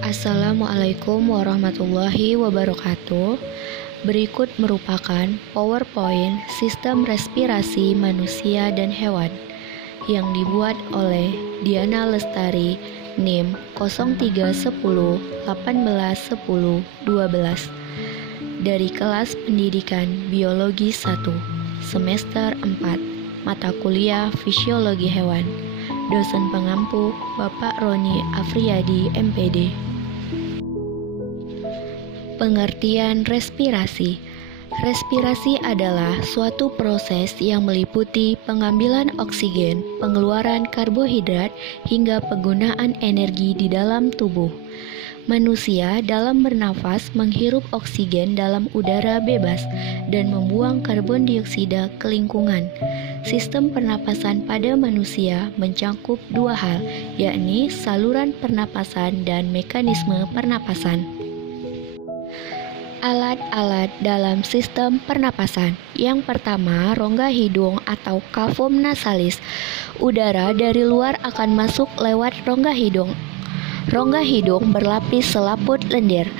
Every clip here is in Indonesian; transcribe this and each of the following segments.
Assalamualaikum warahmatullahi wabarakatuh. Berikut merupakan PowerPoint sistem respirasi manusia dan hewan yang dibuat oleh Diana Lestari, NIM 0310181012 dari kelas pendidikan Biologi 1, semester 4, mata kuliah Fisiologi Hewan. Dosen pengampu Bapak Roni Afriyadi, MPD. Pengertian respirasi. Respirasi adalah suatu proses yang meliputi pengambilan oksigen, pengeluaran karbohidrat, hingga penggunaan energi di dalam tubuh. Manusia dalam bernafas menghirup oksigen dalam udara bebas dan membuang karbon dioksida ke lingkungan. Sistem pernapasan pada manusia mencakup dua hal, yakni saluran pernapasan dan mekanisme pernapasan. Alat-alat dalam sistem pernapasan. Yang pertama, rongga hidung atau cavum nasalis. Udara dari luar akan masuk lewat rongga hidung. Rongga hidung berlapis selaput lendir.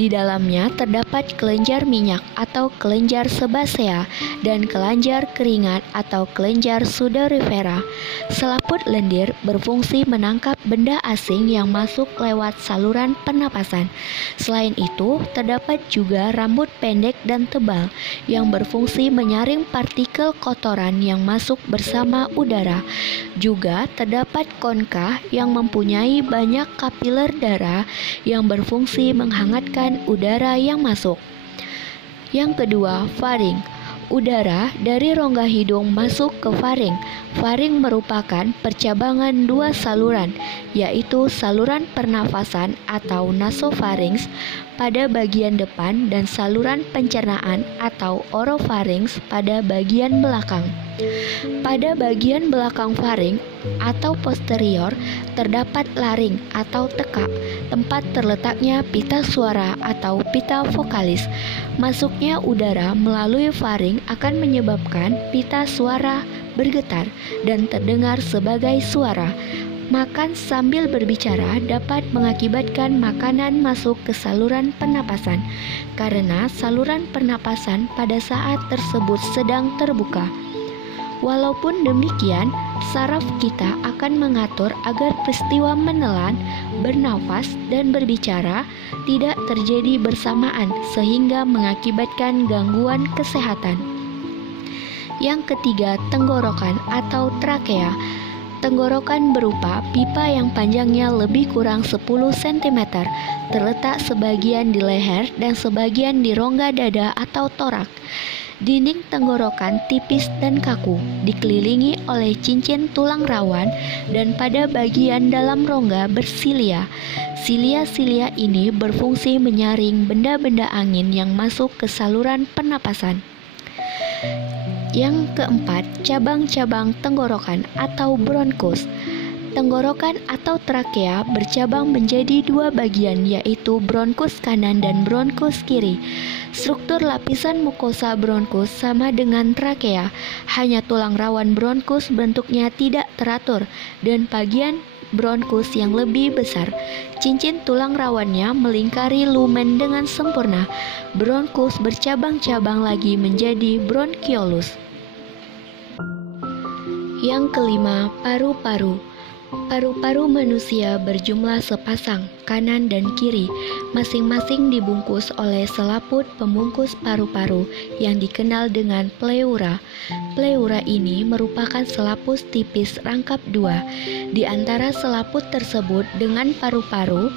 Di dalamnya terdapat kelenjar minyak atau kelenjar sebasea dan kelenjar keringat atau kelenjar sudorifera. Selaput lendir berfungsi menangkap benda asing yang masuk lewat saluran pernapasan. Selain itu, terdapat juga rambut pendek dan tebal yang berfungsi menyaring partikel kotoran yang masuk bersama udara. Juga terdapat konka yang mempunyai banyak kapiler darah yang berfungsi menghangatkan udara yang masuk. Yang kedua, faring. Udara dari rongga hidung masuk ke faring. Faring merupakan percabangan dua saluran, yaitu saluran pernafasan atau nasofarinks pada bagian depan dan saluran pencernaan atau orofarinks pada bagian belakang. Pada bagian belakang faring atau posterior terdapat laring atau tekak, tempat terletaknya pita suara atau pita vokalis. Masuknya udara melalui faring akan menyebabkan pita suara bergetar dan terdengar sebagai suara. Makan sambil berbicara dapat mengakibatkan makanan masuk ke saluran pernapasan karena saluran pernapasan pada saat tersebut sedang terbuka. Walaupun demikian, saraf kita akan mengatur agar peristiwa menelan, bernafas, dan berbicara tidak terjadi bersamaan sehingga mengakibatkan gangguan kesehatan. Yang ketiga, tenggorokan atau trakea. Tenggorokan berupa pipa yang panjangnya lebih kurang 10 cm, terletak sebagian di leher dan sebagian di rongga dada atau torak. Dinding tenggorokan tipis dan kaku, dikelilingi oleh cincin tulang rawan dan pada bagian dalam rongga bersilia. Silia-silia ini berfungsi menyaring benda-benda angin yang masuk ke saluran pernapasan. Yang keempat, cabang-cabang tenggorokan atau bronkus. Tenggorokan atau trakea bercabang menjadi dua bagian, yaitu bronkus kanan dan bronkus kiri. Struktur lapisan mukosa bronkus sama dengan trakea, hanya tulang rawan bronkus bentuknya tidak teratur dan bagian bronkus yang lebih besar. Cincin tulang rawannya melingkari lumen dengan sempurna. Bronkus bercabang-cabang lagi menjadi bronkiolus. Yang kelima, paru-paru. Paru-paru manusia berjumlah sepasang, kanan dan kiri, masing-masing dibungkus oleh selaput pembungkus paru-paru yang dikenal dengan pleura. Pleura ini merupakan selaput tipis rangkap dua. Di antara selaput tersebut dengan paru-paru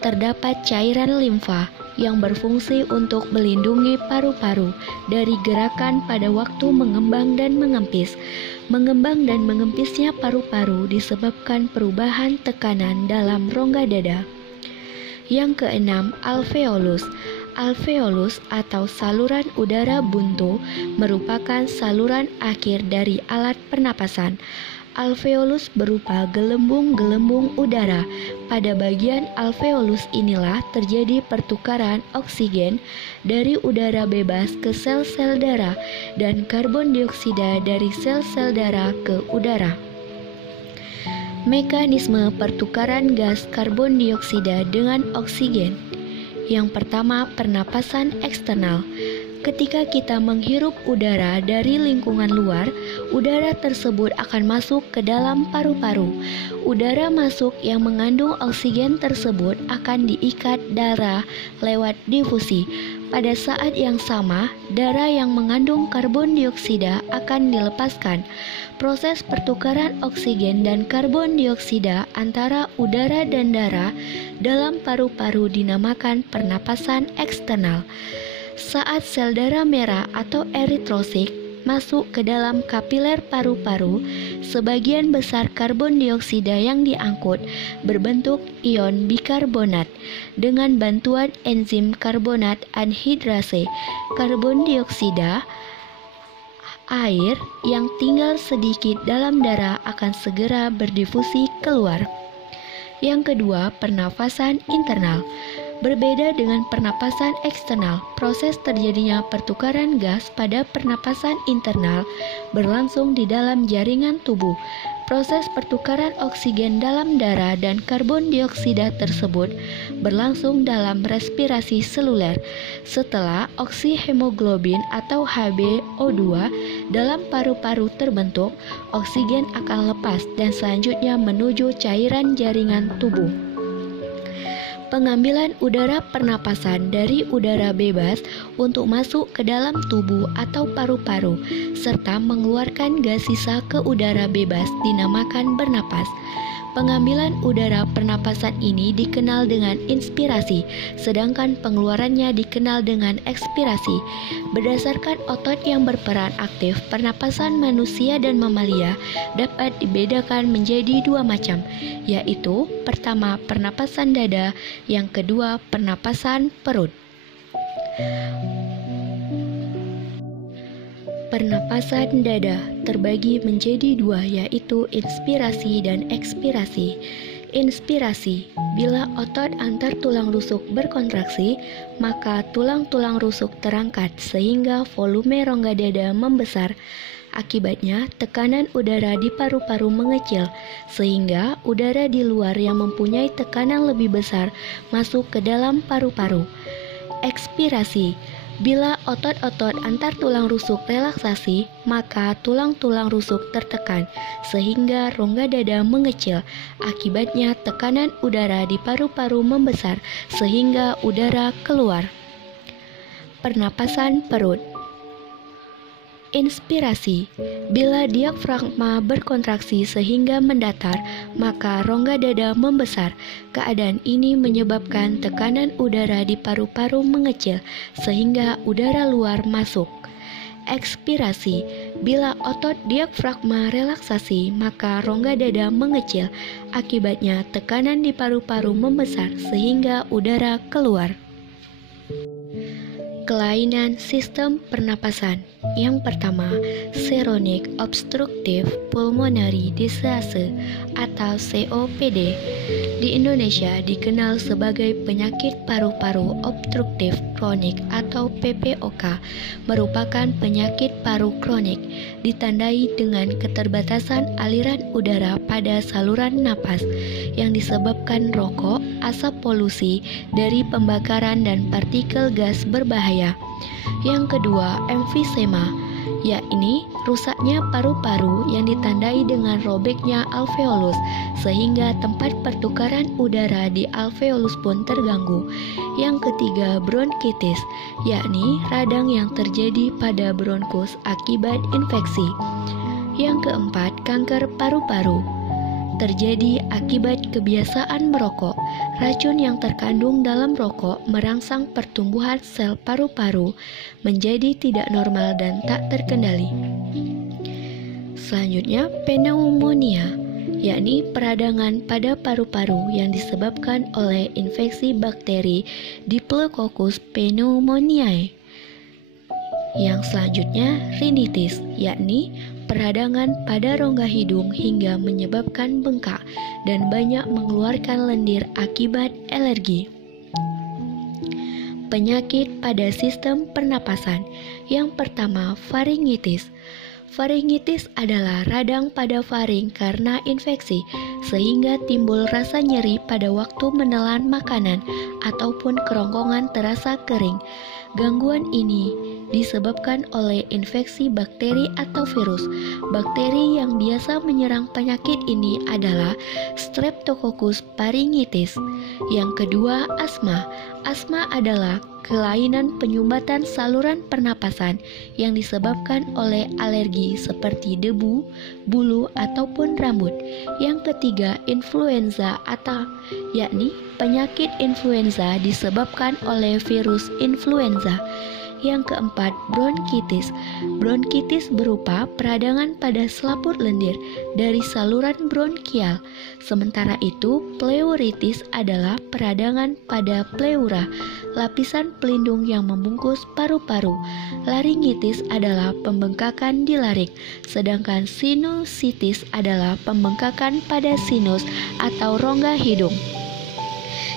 terdapat cairan limfa yang berfungsi untuk melindungi paru-paru dari gerakan pada waktu mengembang dan mengempis. Mengembang dan mengempisnya paru-paru disebabkan perubahan tekanan dalam rongga dada. Yang keenam, alveolus. Alveolus atau saluran udara buntu merupakan saluran akhir dari alat pernapasan. Alveolus berupa gelembung-gelembung udara. Pada bagian alveolus inilah terjadi pertukaran oksigen dari udara bebas ke sel-sel darah dan karbon dioksida dari sel-sel darah ke udara. Mekanisme pertukaran gas karbon dioksida dengan oksigen. Yang pertama, pernapasan eksternal. Ketika kita menghirup udara dari lingkungan luar, udara tersebut akan masuk ke dalam paru-paru. Udara masuk yang mengandung oksigen tersebut akan diikat darah lewat difusi. Pada saat yang sama, darah yang mengandung karbon dioksida akan dilepaskan. Proses pertukaran oksigen dan karbon dioksida antara udara dan darah dalam paru-paru dinamakan pernapasan eksternal. Saat sel darah merah atau eritrosit masuk ke dalam kapiler paru-paru, sebagian besar karbon dioksida yang diangkut berbentuk ion bikarbonat. Dengan bantuan enzim karbonat anhidrase, karbon dioksida air yang tinggal sedikit dalam darah akan segera berdifusi keluar. Yang kedua, pernafasan internal. Berbeda dengan pernapasan eksternal, proses terjadinya pertukaran gas pada pernapasan internal berlangsung di dalam jaringan tubuh. Proses pertukaran oksigen dalam darah dan karbon dioksida tersebut berlangsung dalam respirasi seluler. Setelah oksihemoglobin atau HbO2 dalam paru-paru terbentuk, oksigen akan lepas dan selanjutnya menuju cairan jaringan tubuh. Pengambilan udara pernapasan dari udara bebas untuk masuk ke dalam tubuh atau paru-paru, serta mengeluarkan gas sisa ke udara bebas dinamakan bernapas. Pengambilan udara pernapasan ini dikenal dengan inspirasi, sedangkan pengeluarannya dikenal dengan ekspirasi. Berdasarkan otot yang berperan aktif, pernapasan manusia dan mamalia dapat dibedakan menjadi dua macam, yaitu pertama pernapasan dada, yang kedua pernapasan perut. Pernapasan dada terbagi menjadi dua, yaitu inspirasi dan ekspirasi. Inspirasi, bila otot antar tulang rusuk berkontraksi, maka tulang-tulang rusuk terangkat sehingga volume rongga dada membesar. Akibatnya, tekanan udara di paru-paru mengecil, sehingga udara di luar yang mempunyai tekanan lebih besar masuk ke dalam paru-paru. Ekspirasi, bila otot-otot antar tulang rusuk relaksasi, maka tulang-tulang rusuk tertekan, sehingga rongga dada mengecil. Akibatnya, tekanan udara di paru-paru membesar, sehingga udara keluar. Pernapasan perut. Inspirasi, bila diafragma berkontraksi sehingga mendatar, maka rongga dada membesar. Keadaan ini menyebabkan tekanan udara di paru-paru mengecil, sehingga udara luar masuk. Ekspirasi, bila otot diafragma relaksasi, maka rongga dada mengecil. Akibatnya, tekanan di paru-paru membesar, sehingga udara keluar. Kelainan sistem pernapasan. Yang pertama, chronic obstructive pulmonary disease atau COPD. Di Indonesia dikenal sebagai penyakit paru-paru obstruktif kronik atau PPOK, merupakan penyakit paru kronik, ditandai dengan keterbatasan aliran udara pada saluran napas yang disebabkan rokok, asap polusi dari pembakaran dan partikel gas berbahaya. Yang kedua, emfisema, yakni rusaknya paru-paru yang ditandai dengan robeknya alveolus, sehingga tempat pertukaran udara di alveolus pun terganggu. Yang ketiga, bronkitis, yakni radang yang terjadi pada bronkus akibat infeksi. Yang keempat, kanker paru-paru, terjadi akibat kebiasaan merokok. Racun yang terkandung dalam rokok merangsang pertumbuhan sel paru-paru menjadi tidak normal dan tak terkendali. Selanjutnya, pneumonia, yakni peradangan pada paru-paru yang disebabkan oleh infeksi bakteri Diplococcus pneumoniae. Yang selanjutnya, rinitis, yakni peradangan pada rongga hidung hingga menyebabkan bengkak dan banyak mengeluarkan lendir akibat alergi. Penyakit pada sistem pernapasan. Yang pertama, faringitis. Faringitis adalah radang pada faring karena infeksi, sehingga timbul rasa nyeri pada waktu menelan makanan ataupun kerongkongan terasa kering. Gangguan ini disebabkan oleh infeksi bakteri atau virus. Bakteri yang biasa menyerang penyakit ini adalah Streptococcus pharyngitis. Yang kedua, asma. Asma adalah kelainan penyumbatan saluran pernapasan yang disebabkan oleh alergi seperti debu, bulu, ataupun rambut. Yang ketiga, influenza yakni penyakit influenza disebabkan oleh virus influenza. Yang keempat, bronkitis. Bronkitis berupa peradangan pada selaput lendir dari saluran bronkial. Sementara itu, pleuritis adalah peradangan pada pleura, lapisan pelindung yang membungkus paru-paru. Laringitis adalah pembengkakan di laring, sedangkan sinusitis adalah pembengkakan pada sinus atau rongga hidung.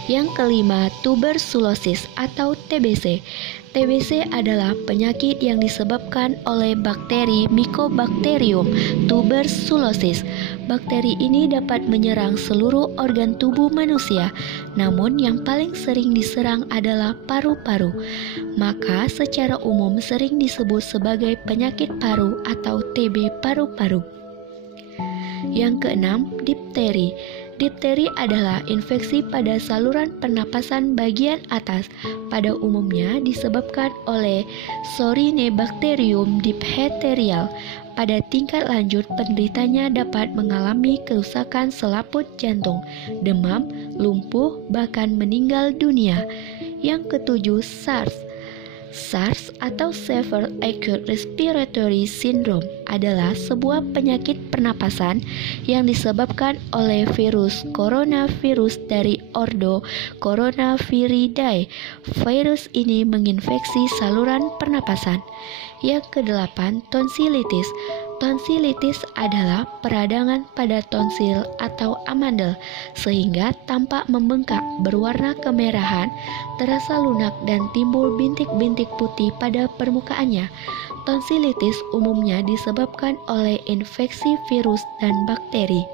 Yang kelima, tuberkulosis atau TBC. TBC adalah penyakit yang disebabkan oleh bakteri Mycobacterium tuberculosis. Bakteri ini dapat menyerang seluruh organ tubuh manusia, namun yang paling sering diserang adalah paru-paru. Maka secara umum sering disebut sebagai penyakit paru atau TB paru-paru. Yang keenam, difteri. Difteri adalah infeksi pada saluran pernapasan bagian atas, pada umumnya disebabkan oleh Corynebacterium diphtherial. Pada tingkat lanjut, penderitanya dapat mengalami kerusakan selaput jantung, demam, lumpuh, bahkan meninggal dunia. Yang ketujuh, SARS. SARS atau Severe Acute Respiratory Syndrome adalah sebuah penyakit pernapasan yang disebabkan oleh virus coronavirus dari ordo Coronaviridae. Virus ini menginfeksi saluran pernapasan. Yang kedelapan, tonsilitis. Tonsilitis adalah peradangan pada tonsil atau amandel sehingga tampak membengkak, berwarna kemerahan, terasa lunak dan timbul bintik-bintik putih pada permukaannya. Tonsilitis umumnya disebabkan oleh infeksi virus dan bakteri.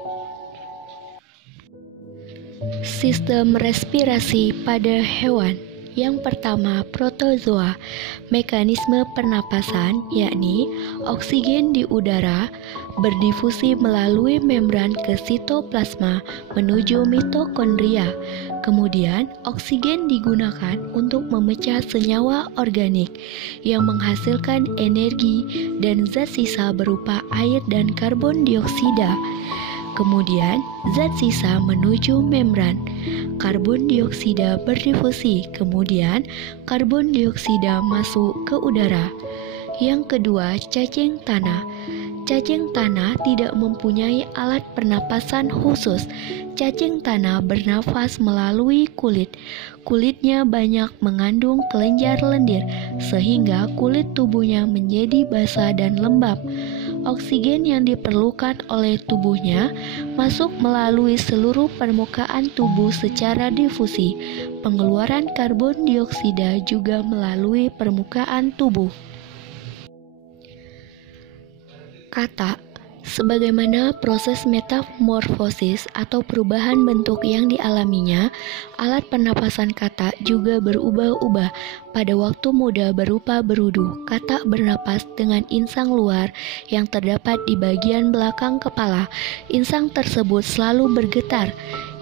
Sistem respirasi pada hewan. Yang pertama, protozoa. Mekanisme pernapasan yakni oksigen di udara berdifusi melalui membran ke sitoplasma menuju mitokondria. Kemudian, oksigen digunakan untuk memecah senyawa organik yang menghasilkan energi dan zat sisa berupa air dan karbon dioksida. Kemudian, zat sisa menuju membran. Karbon dioksida berdifusi, kemudian karbon dioksida masuk ke udara. Yang kedua, cacing tanah. Cacing tanah tidak mempunyai alat pernapasan khusus. Cacing tanah bernafas melalui kulit. Kulitnya banyak mengandung kelenjar lendir, sehingga kulit tubuhnya menjadi basah dan lembab. Oksigen yang diperlukan oleh tubuhnya masuk melalui seluruh permukaan tubuh secara difusi. Pengeluaran karbon dioksida juga melalui permukaan tubuh. Kata. Sebagaimana proses metamorfosis atau perubahan bentuk yang dialaminya, alat pernapasan katak juga berubah-ubah. Pada waktu muda berupa berudu, katak bernapas dengan insang luar yang terdapat di bagian belakang kepala. Insang tersebut selalu bergetar,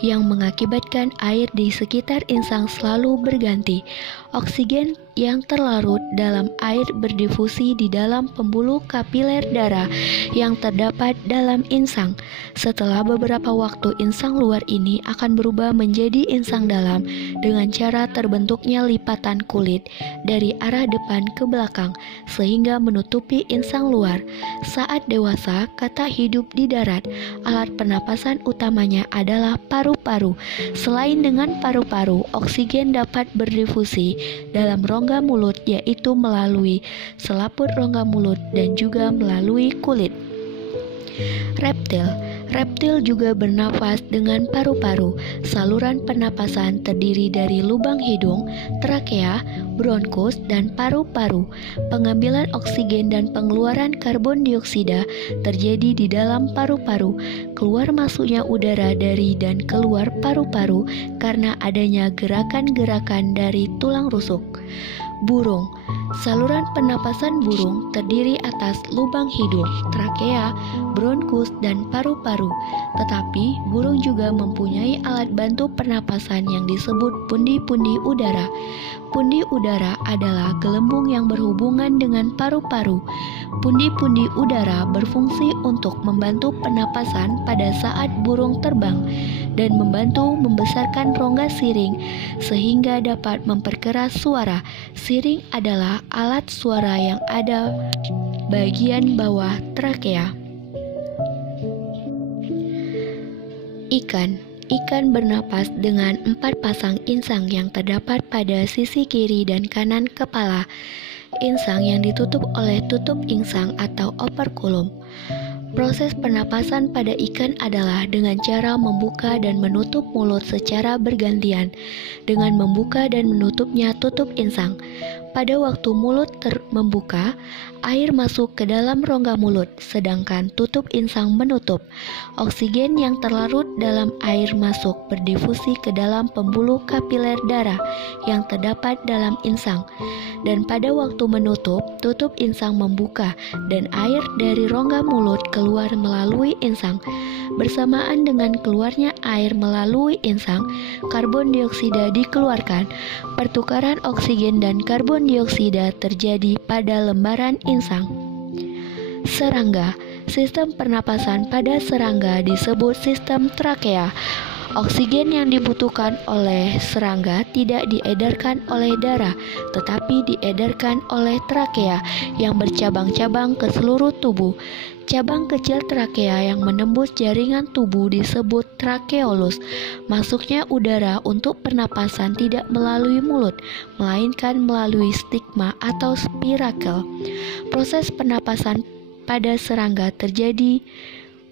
yang mengakibatkan air di sekitar insang selalu berganti. Oksigen yang terlarut dalam air berdifusi di dalam pembuluh kapiler darah yang terdapat dalam insang. Setelah beberapa waktu, insang luar ini akan berubah menjadi insang dalam dengan cara terbentuknya lipatan kulit dari arah depan ke belakang sehingga menutupi insang luar. Saat dewasa, katak hidup di darat. Alat pernapasan utamanya adalah paru-paru. Selain dengan paru-paru, oksigen dapat berdifusi dalam rongga mulut, yaitu melalui selaput rongga mulut dan juga melalui kulit. Reptil. Reptil juga bernafas dengan paru-paru. Saluran pernapasan terdiri dari lubang hidung, trakea, bronkus, dan paru-paru. Pengambilan oksigen dan pengeluaran karbon dioksida terjadi di dalam paru-paru. Keluar masuknya udara dari dan keluar paru-paru karena adanya gerakan-gerakan dari tulang rusuk. Burung. Saluran pernapasan burung terdiri atas lubang hidung, trakea, bronkus, dan paru-paru. Tetapi, burung juga mempunyai alat bantu pernapasan yang disebut pundi-pundi udara. Pundi udara adalah gelembung yang berhubungan dengan paru-paru. Pundi-pundi udara berfungsi untuk membantu pernapasan pada saat burung terbang dan membantu membesarkan rongga siring sehingga dapat memperkeras suara. Siring adalah alat suara yang ada bagian bawah trakea. Ikan bernapas dengan 4 pasang insang yang terdapat pada sisi kiri dan kanan kepala. Insang yang ditutup oleh tutup insang atau operkulum. Proses pernapasan pada ikan adalah dengan cara membuka dan menutup mulut secara bergantian. Dengan membuka dan menutupnya tutup insang. Pada waktu mulut membuka, air masuk ke dalam rongga mulut, sedangkan tutup insang menutup. Oksigen yang terlarut dalam air masuk berdifusi ke dalam pembuluh kapiler darah yang terdapat dalam insang. Dan pada waktu menutup, tutup insang membuka dan air dari rongga mulut keluar melalui insang. Bersamaan dengan keluarnya air melalui insang, karbon dioksida dikeluarkan. Pertukaran oksigen dan karbon dioksida terjadi pada lembaran insang. Serangga. Sistem pernapasan pada serangga disebut sistem trakea. Oksigen yang dibutuhkan oleh serangga tidak diedarkan oleh darah, tetapi diedarkan oleh trakea yang bercabang-cabang ke seluruh tubuh. Cabang kecil trakea yang menembus jaringan tubuh disebut trakeolus. Masuknya udara untuk pernapasan tidak melalui mulut, melainkan melalui stigma atau spirakel. Proses pernapasan pada serangga terjadi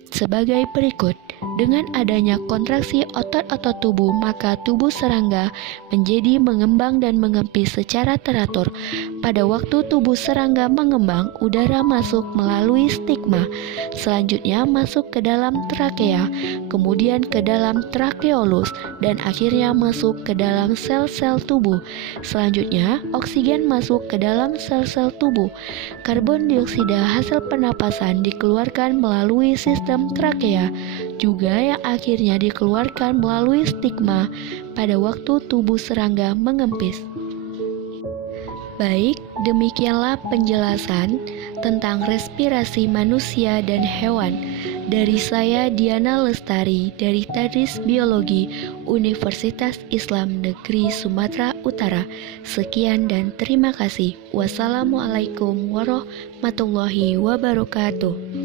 sebagai berikut. Dengan adanya kontraksi otot-otot tubuh, maka tubuh serangga menjadi mengembang dan mengempis secara teratur. Pada waktu tubuh serangga mengembang, udara masuk melalui stigma, selanjutnya masuk ke dalam trakea, kemudian ke dalam trakeolus, dan akhirnya masuk ke dalam sel-sel tubuh. Selanjutnya, oksigen masuk ke dalam sel-sel tubuh. Karbon dioksida hasil pernapasan dikeluarkan melalui sistem trakea, juga yang akhirnya dikeluarkan melalui stigma pada waktu tubuh serangga mengempis. Baik, demikianlah penjelasan tentang respirasi manusia dan hewan. Dari saya Diana Lestari dari Tadris Biologi Universitas Islam Negeri Sumatera Utara. Sekian dan terima kasih. Wassalamualaikum warahmatullahi wabarakatuh.